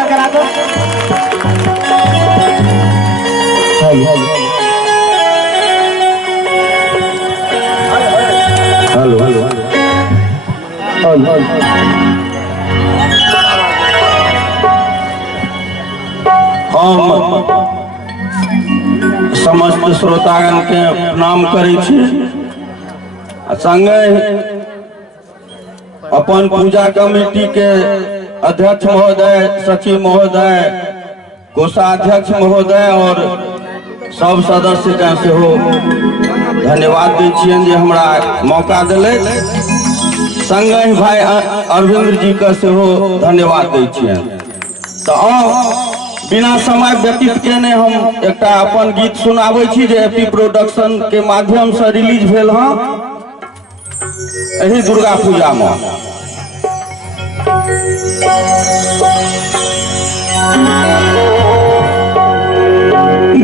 बेटा करा दो। हेलो हेलो हम समस्त श्रोतागण के प्रणाम करै छी। संगे अपन पूजा कमेटी के अध्यक्ष महोदय, सचिव महोदय, कोषाध्यक्ष महोदय और सब सदस्य के सेहो धन्यवाद दै छियनि जे हमरा मौका देलथि। संगे भाई अरविंद जी के सेहो धन्यवाद दै छियनि। तो बिना समय व्यतीत केने हम एक अपन गीत सुनाबै छी जे एपी प्रोडक्शन के माध्यम से रिलीज भेल हँ एही दुर्गा पूजा में।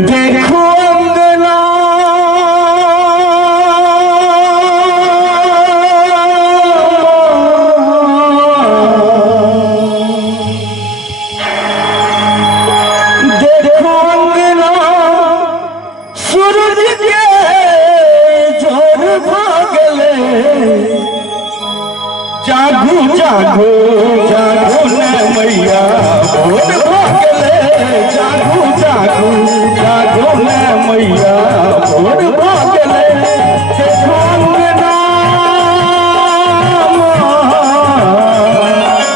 देखो अंगना जागू जागू जागू न मैया भोर भागले, जागू जागू जागू न मैया भोर भागले। देखो अंगना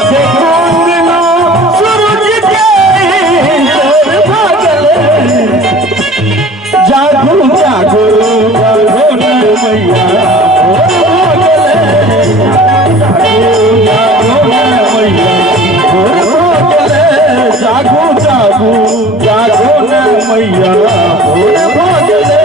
देखो अंगना सूरज के जोर भागले, जागू जागू जागू न मैया जागो जागो जागो न मैया भोर भागले।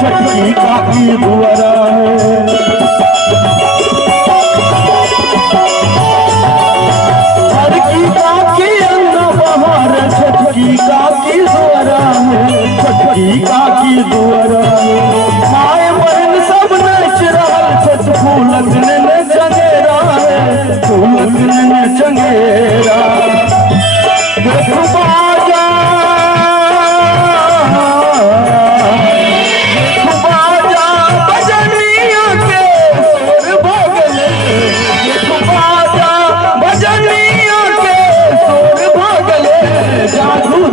छठी काकी दुआरा है, बड़की काकी अंगना बहार, छठी काकी दुआरा है, छठी काकी दुआरा है। माय बहन सब नाच रहल छठ, फूलक ने चंगेरा है, फूलक ने चंगेरा। देखो बाजा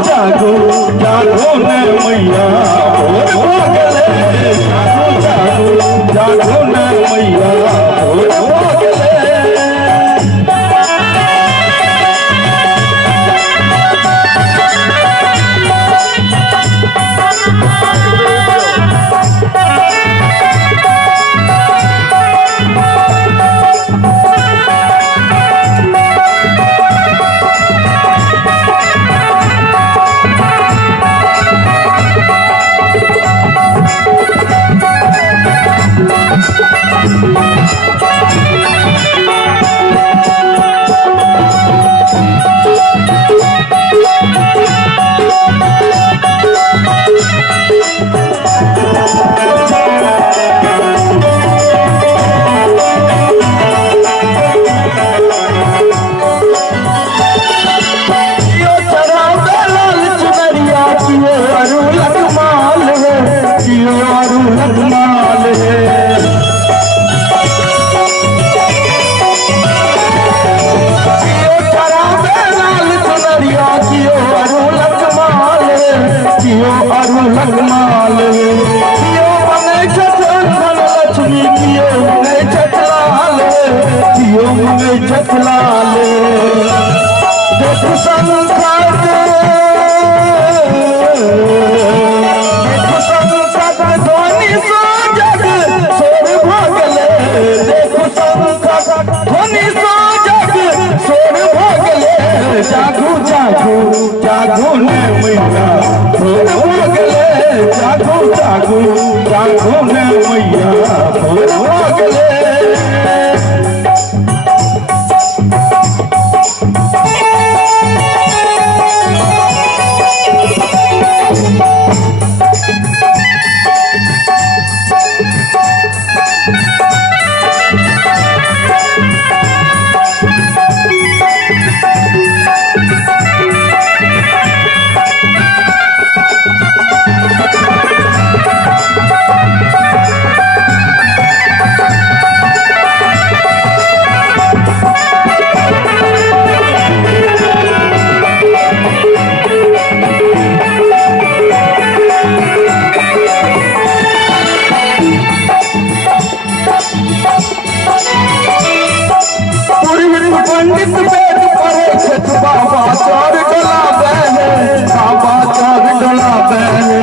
जागो जागो न मैया भोर भागले, राउर माल कियो मने छठन धन लक्ष्मी कियो मने छठलाल कियो मने छठलाल देख संकट ध्वनि सो जग सोर भगले देख संकट ध्वनि सो जग सोर भगले जागू जागू जागू ने मैया सोर भगले जागू जागू जागू ने मैया सोर भगले पंडित वेद पढ़े छठ बाबा चार डोला बहने बाबा चार डोला बहने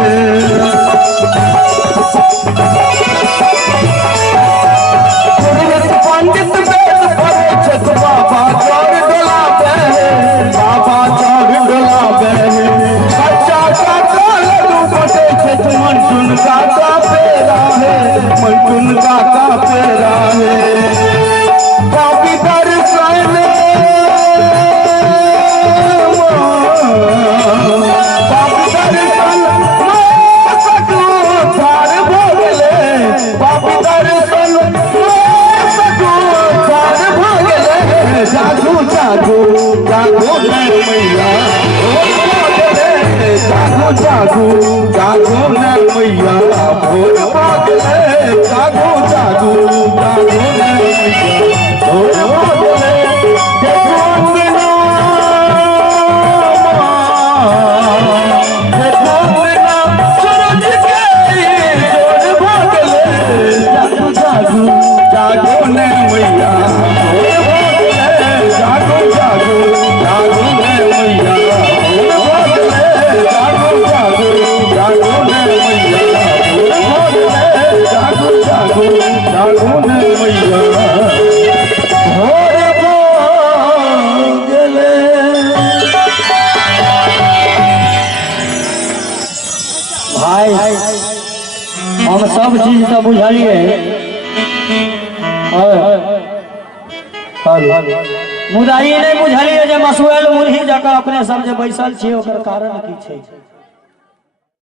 पंडित वेद पढ़े छठ बाबा चार डोला बहने बाबा चार डोला बहने बच्चा काका लड्डू बटे छठ मनसुन काका पेरा है मनसुन काका पेरा है बाबी दर्शन जागू जागू जागू ने मैया जागू जागू जागू ने मैया भोर भागले जागू जागू जागू ने मैया भोर भागले देखो अंगना देखो अंगना सूरज के भोर भागले जागू जागू जागू ने मैया जागो जागो जागो ने मैया जागो जागो जागो ने मैया जागो जागो जागो ने मैया भोर भागले। भाई हम सब चीज तो बुझलिए मुदा ई नहीं बुझलिए जे मसुएल मुरही जका अपने सब जे बैसल छी ओकर कारण की छै।